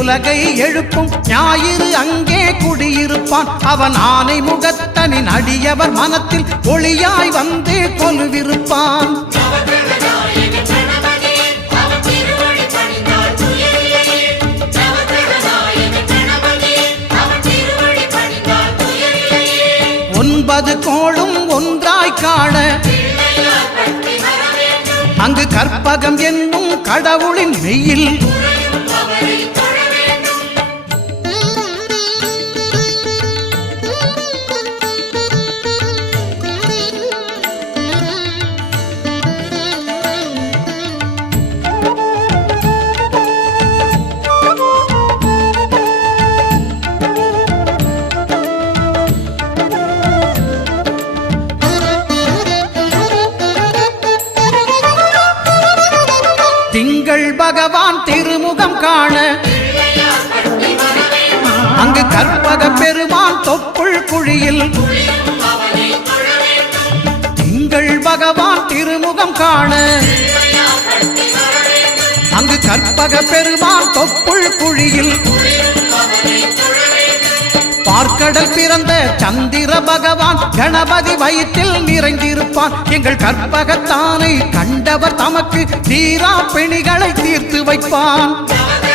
உலகை எழுப்பும் ஞாயிறு அங்கே குடியிருப்பான். அவன் ஆனை முகத்தனின் அடியவர் மனத்தில் ஒளியாய் வந்து கொலுவிருப்பான். ஒன்பது கோளும் ஒன்றாய் காண அங்கு கற்பகம் என்னும் கடவுளின் மெய்யில் திங்கள் பகவான் திருமுகம் காண அங்கு கற்பக பெருமான் தொப்புள் குழியில் திங்கள் பகவான் திருமுகம் காண அங்கு கற்பக பெருமான் தொப்புள் குழியில் பார்க்கடல் பிறந்த சந்திர பகவான் கணபதி வயிற்றில் நிறைந்திருப்பான். எங்கள் கற்பகத்தானை கண்டவர் தமக்கு தீரா பிணிகளை தீர்த்து வைப்பான்.